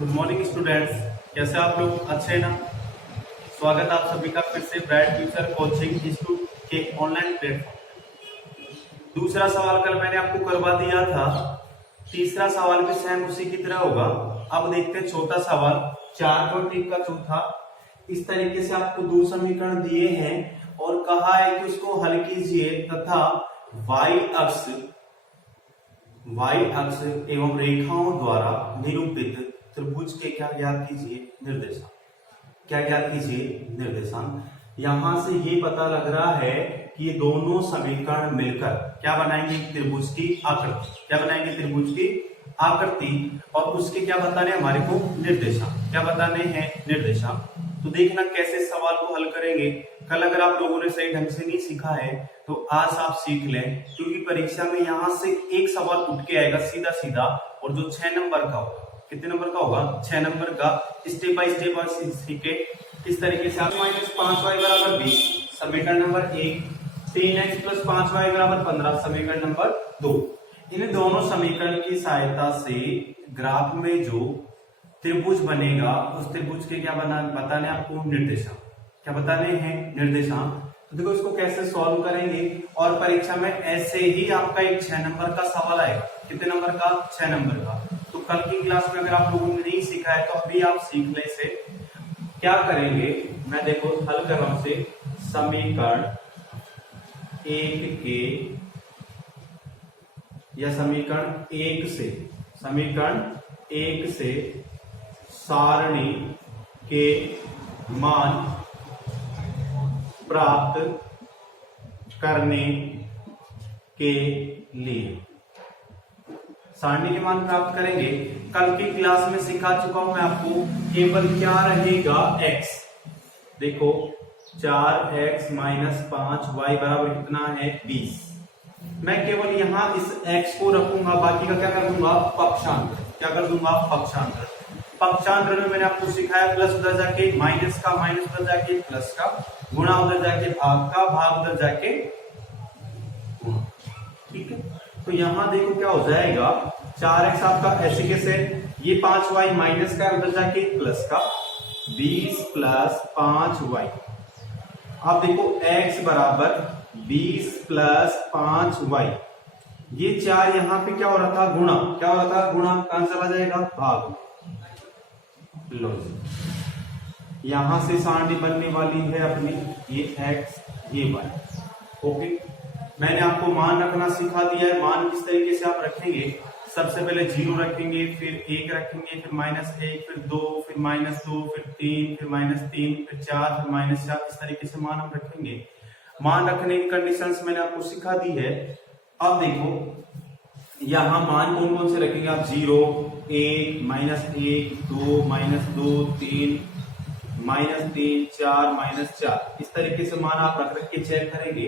Good morning students, कैसे आप लोग? अच्छे हैं ना? स्वागत आप सभी का फिर से ब्राइट फ्यूचर कोचिंग इंस्टीट्यूट के ऑनलाइन प्लेटफॉर्म। दूसरा सवाल कल मैंने आपको करवा दिया था, तीसरा सवाल भी सेम उसी की तरह होगा। अब देखते हैं चौथा सवाल, 4.1 का चौथा। इस तरीके से आपको दो समीकरण दिए हैं और कहा है कि उसको हल कीजिए तथा y अक्ष एवं रेखाओं द्वारा निरूपित त्रिभुज के क्या ज्ञात कीजिए? निर्देशांक। क्या ज्ञात कीजिए? निर्देशांक। यहां से ये पता लग रहा है कि ये दोनों समीकरण मिलकर क्या बनाएंगे? त्रिभुज की आकृति। क्या बनाएंगे? त्रिभुज की आकृति। और उसके क्या बताने हमारे को? निर्देशांक। क्या बताने हैं? निर्देशांक। तो देखना कैसे सवाल को हल करेंगे। कल अगर आप लोगों ने सही ढंग से नहीं सीखा है तो आज आप सीख लें, क्योंकि परीक्षा में यहां से एक सवाल उठ के आएगा सीधा सीधा, और जो 6 नंबर का होगा। कितने नंबर का होगा? 6 नंबर का। स्टेप बाय स्टेप सीखे इस तरीके से। आप -5y बराबर 20 समीकरण नंबर 1, 3x + 5y बराबर 15 समीकरण नंबर 2। इन दोनों समीकरण की सहायता से ग्राफ में जो त्रिभुज बनेगा उस त्रिभुज के क्या बताने आपको? निर्देशांक। क्या बताने हैं? निर्देशांक। तो देखो इसको कैसे सॉल्व करेंगे, और परीक्षा में ऐसे ही आपका एक 6 नंबर का सवाल आएगा। कितने नंबर का? 6 नंबर का। तो कल की क्लास में अगर आप लोगों ने नहीं सीखा है तो अभी आप सीख ले इसे। क्या करेंगे, मैं देखो हल कर रहा हूं से समीकरण 1 के या समीकरण 1 से सारणी के मान प्राप्त करने के लिए सारणी के मान प्राप्त करेंगे। कल की क्लास में सिखा चुका हूं मैं आपको, केवल क्या रहेगा? x। देखो 4x - 5y बराबर कितना है? 20। मैं केवल यहां इस x को रखूंगा, बाकी का क्या कर दूंगा? पक्षांतर। क्या कर दूंगा? पक्षांतर। पक्षांतर में मैंने आपको सिखाया प्लस उधर जाके माइनस का, माइनस उधर जाके प्लस का, गुणा उधर जाके भाग का, भाग उधर जाके गुणा। ठीक है, तो यहां देखो क्या हो जाएगा? 4x आपका ऐसे कैसे, ये 5y माइनस का उधर जाके प्लस का, 20 + 5y। अब देखो x बराबर 20 + 5y। ये 4 यहां पे क्या हो रहा था? गुणा। क्या हो रहा था? गुणा। कहां चला जाएगा? भाग। लो, यहां से सारणी बनने वाली है अपनी, ये x ये y। ओके, मैंने आपको मान रखना सिखा दिया है। मान किस तरीके से आप रखेंगे? सबसे पहले 0 रखेंगे, फिर 1 रखेंगे, फिर -1, फिर 2, फिर -2, फिर 3, फिर -3, फिर 4, फिर -4। इस तरीके से मान हम रखेंगे। मान रखने की कंडीशंस मैंने आपको सिखा दी है। अब देखो यहां मान कौन कौन से रखेंगे आप? 0, 1, -1, 2, -2, 3, -3, 4, -4। इस तरीके से मान आप रख के चेक करेंगे।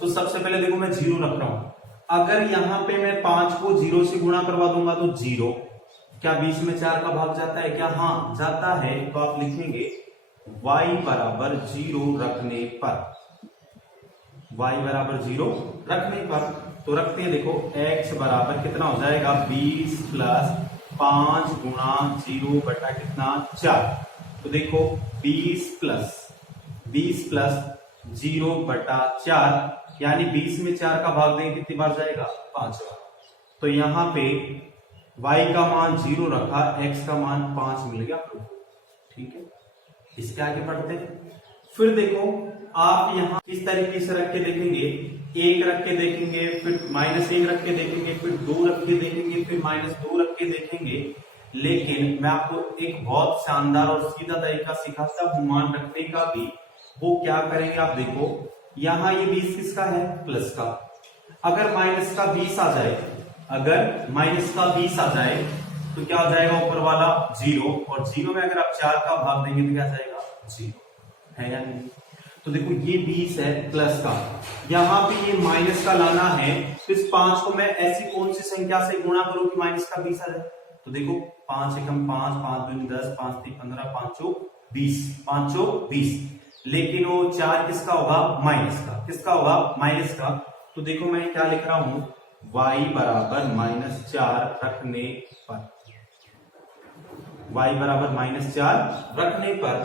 तो सबसे पहले देखो मैं 0 रख रहा हूं। अगर यहां पे मैं 5 को 0 से गुणा करवा दूंगा तो 0। क्या 20 में 4 का भाग जाता है क्या? हाँ जाता है। तो आप लिखेंगे y बराबर 0 रखने पर। y बराबर 0 रखने पर तो रखते हैं। देखो x बराबर कितना हो जाएगा? 20 + 5 गुणा 0 बटा कितना? 4। तो देखो 20 + 0 बटा 4, यानी 20 में 4 का भाग देंगे कितनी बार जाएगा? 5 बार। तो यहां पे y का मान 0 रखा, x का मान 5 मिल गया। ठीक है, इसके आगे बढ़ते हैं। फिर देखो आप यहां इस तरीके से रख के देखेंगे, 1 रख के देखेंगे, फिर -1 रख के देखेंगे, फिर 2 रख के देखेंगे, फिर -2 रख के देखेंगे। लेकिन मैं आपको एक बहुत शानदार और सीधा तरीका सिखाता हूं मान रखने का भी। वो क्या करेंगे आप देखो, यहां ये 20 किसका है? प्लस का। अगर माइनस का 20 आ जाए, अगर माइनस का 20 आ जाए तो क्या हो जाएगा? ऊपर वाला 0, और 0 में अगर आप 4 का भाग देंगे तो क्या जाएगा? 0 है या नहीं? तो देखो ये 20 है प्लस का, यहां पे ये माइनस का लाना है। तो इस 5 को मैं ऐसी कौन सी संख्या से गुणा करूं कि माइनस का 20 आ जाए? तो देखो 5 एकम 5, 5 दूनी 10, 5 तीन 15, 5 चौक 20, 5 चौक 20। लेकिन वो 4 किसका होगा? माइनस का। किसका होगा? माइनस का। तो देखो मैं क्या लिख रहा हूं, y बराबर -4 रखने पर। y बराबर -4 रखने पर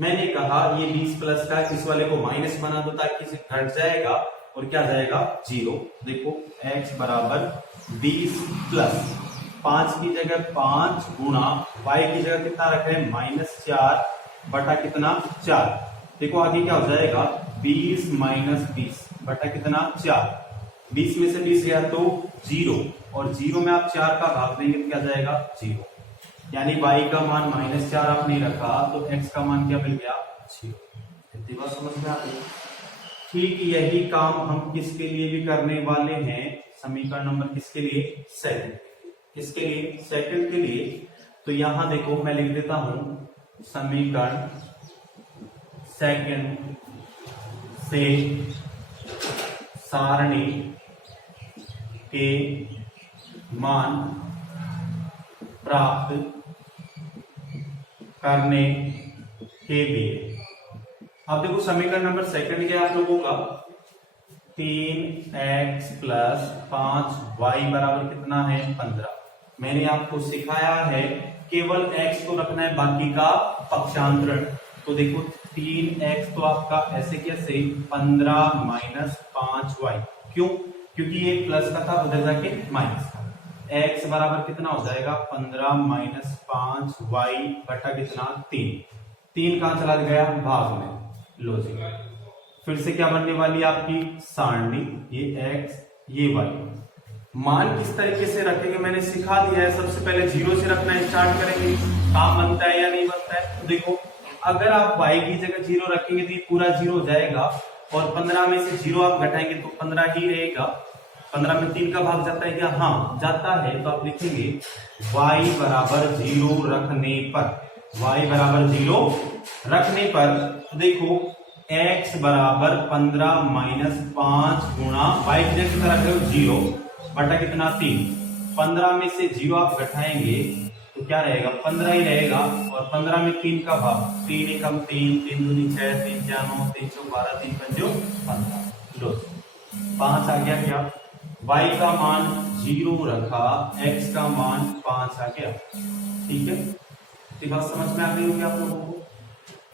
मैंने कहा ये 20 प्लस का इस वाले को माइनस बना दो ताकि इसे घट जाएगा और क्या जाएगा 0। देखो x बराबर 20 प्लस 5 की जगह 5 गुणा y की जगह कितना रखे -4 बटा कितना 4। देखो आगे क्या हो जाएगा 20 - 20 बटा कितना 4। 20 में से 20 गया तो 0 और 0 में आप 4 का भाग देंगे तो क्या जाएगा 0। यानी y का मान -4 आपने रखा तो x का मान क्या मिल गया 0। इतनी बात समझ में आ गई। ठीक यही काम हम किसके लिए भी करने वाले हैं, समीकरण नंबर किसके लिए सेकंड, किसके लिए सेकंड के लिए। तो यहां देखो मैं लिख देता हूं समीकरण सेकंड से सारणी के मान प्राप्त करने के लिए। अब देखो समीकरण नंबर सेकंड क्या आप लोगों का 3x + 5y बराबर कितना है 15। मैंने आपको सिखाया है केवल x को रखना है बाकी का पक्षांतरण। तो देखो 3x तो आपका ऐसे कैसे 15 - 5y, क्यों, क्योंकि ये प्लस का था उधर जाके माइनस का। x बराबर कितना हो जाएगा 15 - 5y बटा कितना 3 कहां चला गया भाग में, लो जी। फिर से क्या बनने वाली आपकी सारणी, ये x ये y। मान किस तरीके से रखेंगे मैंने सिखा दिया है। सबसे पहले 0 से रखना स्टार्ट करेंगे, काम बनता है या नहीं बनता है। तो देखो अगर आप y की जगह 0 रखेंगे तो ये पूरा 0 हो जाएगा और 15 में से 0 आप घटाएंगे तो 15 ही रहेगा। 15 में 3 का भाग जाता है क्या, हाँ जाता है। तो आप लिखेंगे y बराबर 0 रखने पर, y बराबर 0 रखने पर देखो x बराबर 15 - 5 गुणा y की जगह कितना रख रहे हो 0 बटा कितना 3। 15 में से 0 आप घटाएंगे तो क्या रहेगा 15 ही रहेगा और 15 में 3 का भाग 3 एकम 3, 3 दूनी 6, 3 4 9, 3 12, 3 पंजो 15, लो 5 आ गया क्या। y का मान 0 रखा, x का मान 5 आ गया। ठीक है, ये बात समझ में आ गई होगी आप लोगों को।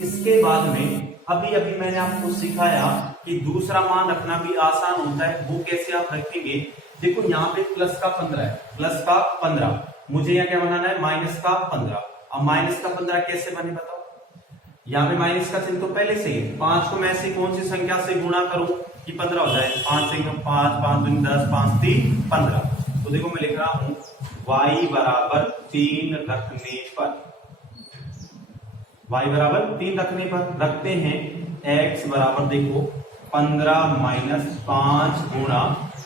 इसके बाद में अभी मैंने आपको सिखाया कि दूसरा मान रखना भी आसान होता है। वो कैसे आप रखेंगे, देखो यहाँ पे प्लस का 15 है, प्लस का 15, मुझे यहाँ क्या बनाना है माइनस का 15। अब माइनस का 15 कैसे बने बताओ, यहाँ पे माइनस का चिन्ह तो पहले से ही है। 5 को मैं ऐसी कौन सी संख्या से गुणा करूं कि 15 हो जाए, 5 से 5, 5 दूनी 10, 5 3 15। तो देखो मैं लिख रहा हूं y बराबर 3 रखने पर, y बराबर 3 रखने पर रखते हैं x बराबर देखो 15 - 5 गुणा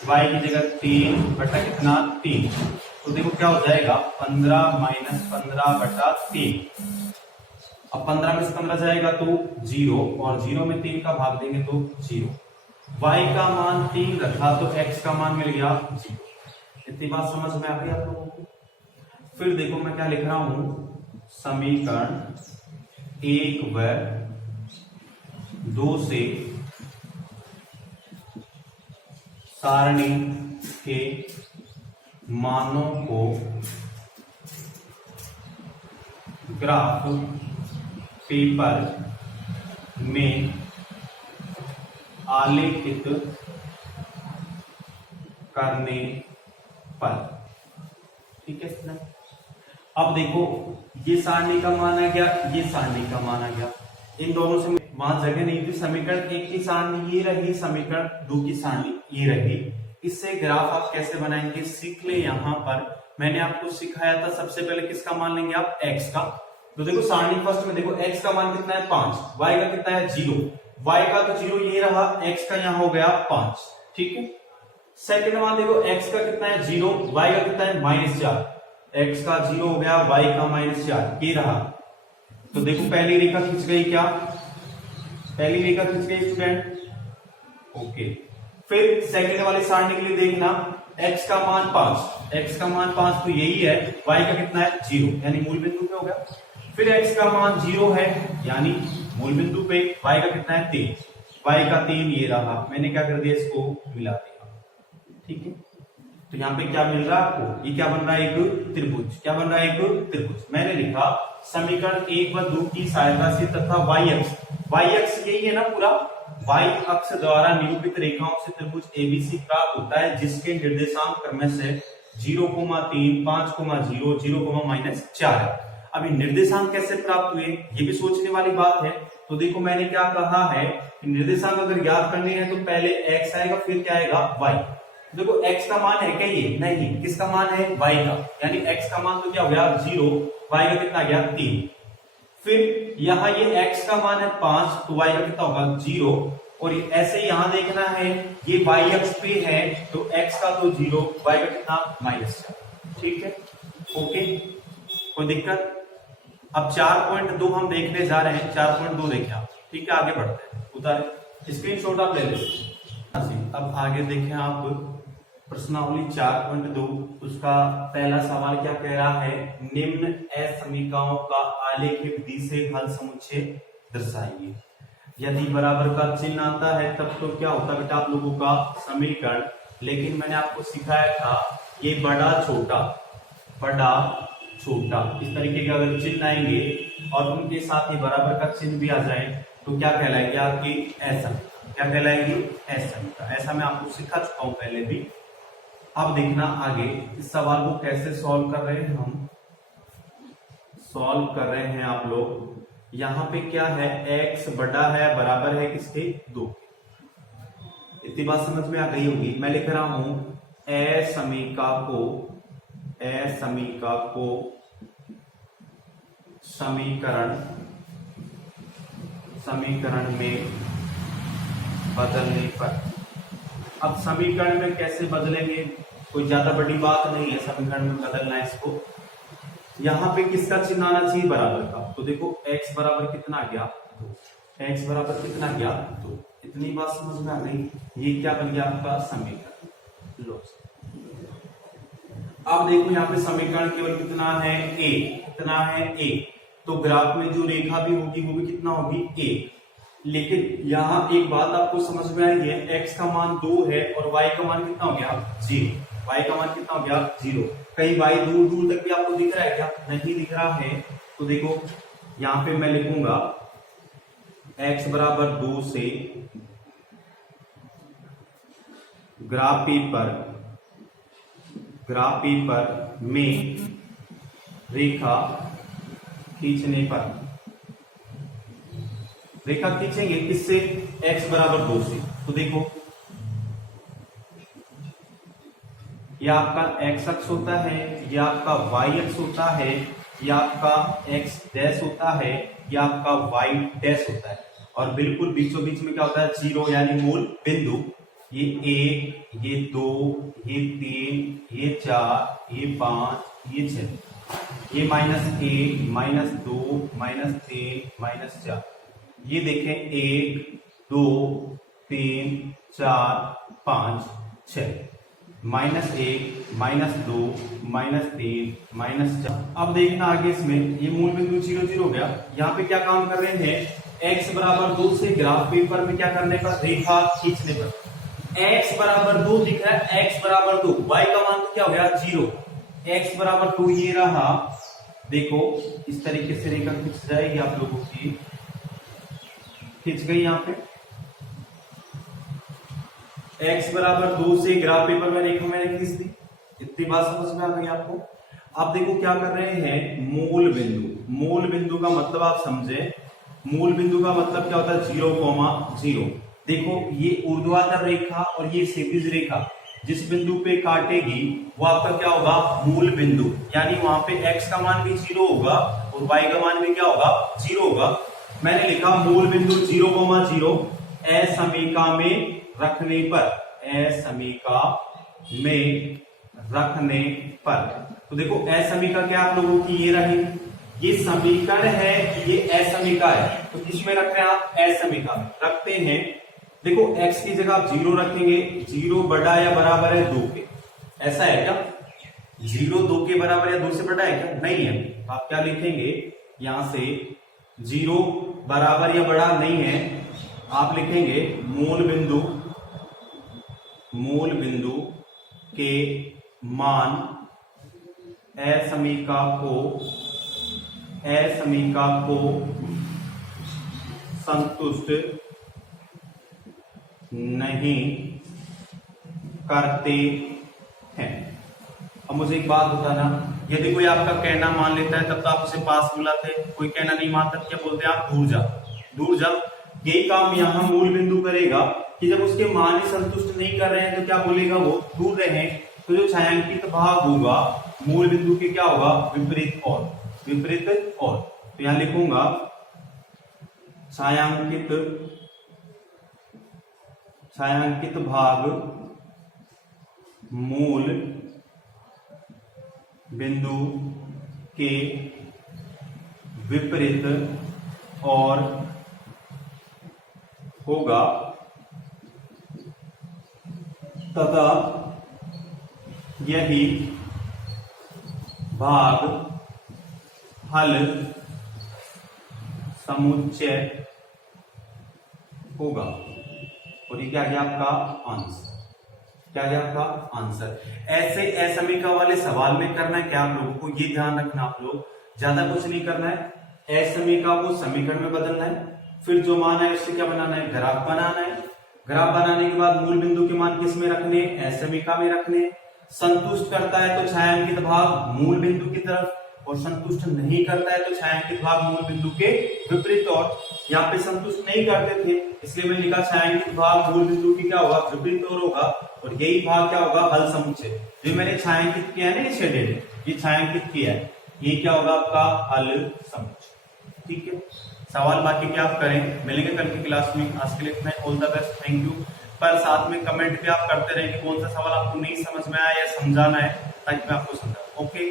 y की जगह 3 बटा कितना 3। तो देखो क्या हो जाएगा 15 - 15 बटा 3। अब 15 में से 15 जाएगा तो 0 और 0 में 3 का भाग देंगे तो 0। y का मान 3 रखा तो x का मान मिल गया 0। इतनी बात समझ में आ गई आप लोगों को। फिर देखो मैं क्या लिख रहा हूं समीकरण 1 व 2 से सारणी के मानों को ग्राफ पेपर में आलेखित करने पर। ठीक है, अब देखो ये सारणी का मान आ गया, ये सारणी का मान आ गया। इन दोनों से वहां जगह नहीं थी। समीकरण 1 की सारणी ये रही, समीकरण 2 की सारणी ये रही। इससे ग्राफ आप कैसे बनाएंगे सीख ले। यहां पर मैंने आपको सिखाया था सबसे पहले किसका मान लेंगे आप x का। तो देखो सारणी फर्स्ट में देखो x का मान कितना है 5, y का कितना है 0, y का तो 0 ये रहा, x का यहां हो गया 5। ठीक है, सेकंड मान देखो x का कितना है 0, y का कितना है -4, x का 0 हो गया, y का -4 ये रहा। तो देखो पहली रेखा खींच गई, क्या पहली रेखा खींच गई स्टूडेंट, ओके। फिर सेकंड वाली सारणी के लिए देखना x का मान 5, x का मान 5 तो यही है, y का कितना है 0 यानी मूल बिंदु पे हो गया। फिर x का मान 0 है यानी मूल बिंदु पे, y का कितना है 3, y का 3 ये रहा। मैंने क्या कर दिया इसको मिला दिया। ठीक है, तो यहाँ पे क्या मिल रहा है आपको, ये क्या बन रहा है, एक त्रिभुज। क्या बन रहा है, एक त्रिभुज। मैंने लिखा समीकरण 1 व 2 की सहायता से तथा वाई अक्ष यही है ना पूरा, वाई अक्ष द्वारा निरूपित रेखाओं से त्रिभुज एबीसी प्राप्त होता है जिसके निर्देशांक क्रम से 0,3, 5,0, 0,-4 है। अभी निर्देशांक कैसे प्राप्त हुए, ये भी सोचने वाली बात है। तो देखो मैंने क्या कहा है कि निर्देशांक अगर याद करने हैं तो पहले x आएगा, फिर क्या आएगा, y। देखो x का मान है क्या, ये नहीं, किसका मान है, y का, यानी x का मान तो क्या हो गया 0, y का कितना गया 3। फिर यहाँ ये x का मान है 5, तो y का कितना होगा 0। और ऐसे यहाँ देखना है ये y अक्ष पे है तो x का तो 0, y का कितना -4। ठीक है, ओके, कोई दिक्कत। अब 4.2 हम देखने जा रहे हैं, 4.2 देखें आप। ठीक है, आगे बढ़ते हैं, उतारे स्क्रीनशॉट आप ले लें। अब आगे देखें आप प्रश्नावली 4.2, उसका पहला सवाल क्या कह रहा है, निम्न असमीकाओं का आलेखित विधि से हल समुच्चय दर्शाइए। यदि बराबर का चिन्ह आता है तब तो क्या होता बेटा आप लोगों का समीकरण, लेकिन मैंने आपको सिखाया था ये बड़ा छोटा इस तरीके के अगर चिन्ह आएंगे और उनके साथ ही बराबर का चिन्ह भी आ जाए तो क्या कहलाएगी आपकी ऐसा, क्या कहलाएगी ऐसा। ऐसा मैं आपको सिखा चुका हूं पहले भी। अब देखना आगे इस सवाल को कैसे सॉल्व कर रहे हैं, हम सॉल्व कर रहे हैं आप लोग। यहाँ पे क्या है, x बड़ा है बराबर है किसके 2। इतनी बात समझ में आ गई होगी। मैं लिख रहा हूं असमीका को समीकरण में बदलने पर। अब समीकरण में कैसे बदलेंगे, कोई ज्यादा बड़ी बात नहीं है समीकरण में बदलना है इसको। यहाँ पे किसका चिन्ह आना चाहिए, बराबर का। तो देखो x बराबर कितना आ गया 2, x बराबर कितना आ गया 2। इतनी बात समझ में आ गई। ये क्या बन गया आपका समीकरण। लो अब देखो यहाँ पे समीकरण केवल कितना है a, कितना है a। तो ग्राफ में जो रेखा भी होगी वो भी कितना होगी a। लेकिन यहाँ एक बात आपको समझ में आई है, x का मान 2 है और y का मान कितना हो गया 0। y का मान कितना हो गया 0। कहीं y दूर दूर तक भी आपको दिख रहा है क्या, नहीं दिख रहा है। तो देखो यहाँ पे मैं लिखूंगा x बराबर 2 से ग्राफ पेपर में रेखा खींचने पर, रेखा खींचेंगे किससे, x बराबर 2 से। तो देखो यह आपका x अक्ष होता है, यह आपका y अक्ष होता है, यह आपका x डैश होता है, यह आपका y डैश होता है। और बिल्कुल बीचों बीच में क्या होता है 0, यानी मूल बिंदु। ये 1, ये 2, ये 3, ये 4, ये 5, ये 6, ये -1, -2, -3, -4। ये देखें 1, 2, 3, 4, 5, 6, -1, -2, -3, -4। अब देखना आगे इसमें ये मूल बिंदु 0, 0 हो गया। यहाँ पे क्या काम कर रहे हैं, x बराबर 2 से ग्राफ पेपर में क्या करने पर, रेखा खींचने पर। x बराबर 2 दिख रहा है, x बराबर 2, y का मान तो क्या हो गया 0, x बराबर 2 ये रहा। देखो इस तरीके से रेखा खींच जाएगी आप लोगों की, खींच गई यहाँ पे। x बराबर 2 से ग्राफ पेपर में रेखा मैंने खींच दी। इतनी बात समझ में आ गई आपको। अब देखो क्या कर रहे हैं, मूल बिंदु का मतलब आप समझे, मूल बिंदु का मतलब क्या होता है 0,0। देखो ये ऊर्ध्वाधर रेखा और ये क्षैतिज रेखा जिस बिंदु पे काटेगी वो आपका क्या होगा, मूल बिंदु। यानी वहां पे x का मान भी 0 होगा और y का मान भी क्या होगा 0 होगा। मैंने लिखा मूल बिंदु 0,0 असमीका में रखने पर। तो देखो असमीका क्या आप लोगों की ये रही, ये समीकरण है, ये असमीका है। तो किसमें रख रहे हैं आप, असमीका में रखते हैं। देखो x की जगह आप 0 रखेंगे, 0 बड़ा या बराबर है 2 के, ऐसा है क्या, 0 2 के बराबर या 2 से बड़ा है क्या, नहीं है। आप क्या लिखेंगे, यहां से 0 बराबर या बड़ा नहीं है, आप लिखेंगे मूल बिंदु के मान असमीका को संतुष्ट नहीं करते हैं। अब मुझे एक बात बताना, यदि कोई आपका कहना मान लेता है तब तो आप उसे पास बुलाते, कोई कहना नहीं मानता क्या बोलते हैं आप, दूर जा दूर जा। यही काम यहाँ मूल बिंदु करेगा कि जब उसके मान ही संतुष्ट नहीं कर रहे हैं तो क्या बोलेगा वो, दूर रहे। तो जो छायांकित भाग होगा मूल बिंदु के क्या होगा, विपरीत और, विपरीत और। तो यहां लिखूंगा छायांकित भाग मूल बिंदु के विपरीत और होगा तथा यही भाग हल समुच्चय होगा। और ये क्या गया आपका आंसर, क्या गया आपका आंसर। ऐसे असमीका वाले सवाल में करना है क्या आप लोगों को, ये ध्यान रखना, आप लोग ज्यादा कुछ नहीं करना है। असमीका को समीकरण में बदलना है, फिर जो मान है उससे क्या बनाना है, ग्राफ बनाना है। ग्राफ बनाने के बाद मूल बिंदु के मान किस में रखने, असमीका में रखने। संतुष्ट करता है तो छायांकित भाग मूल बिंदु की तरफ, और संतुष्ट नहीं करता है तो छायांकित भाग मूल बिंदु के विपरीत और। यहाँ पे संतुष्ट नहीं करते थे इसलिए मैंने लिखा छायांकित भाग मूल बिंदु की क्या होगा, विपरीत और होगा। और यही भाग क्या होगा, हल समुच्चय। जो मैंने छायांकित किया है ना, ये शेडेड, ये छायांकित किया है, ये क्या होगा आपका हल समुच्चय। ठीक है, सवाल बाकी क्या आप करें, मिलेंगे कल की क्लास में। आज के लिए इतना ही, all the best, thank you. पर साथ में कमेंट भी आप करते रहें कि कौन सा सवाल आपको नहीं समझ में आया या समझाना है, ताकि मैं आपको समझाऊं। ओके।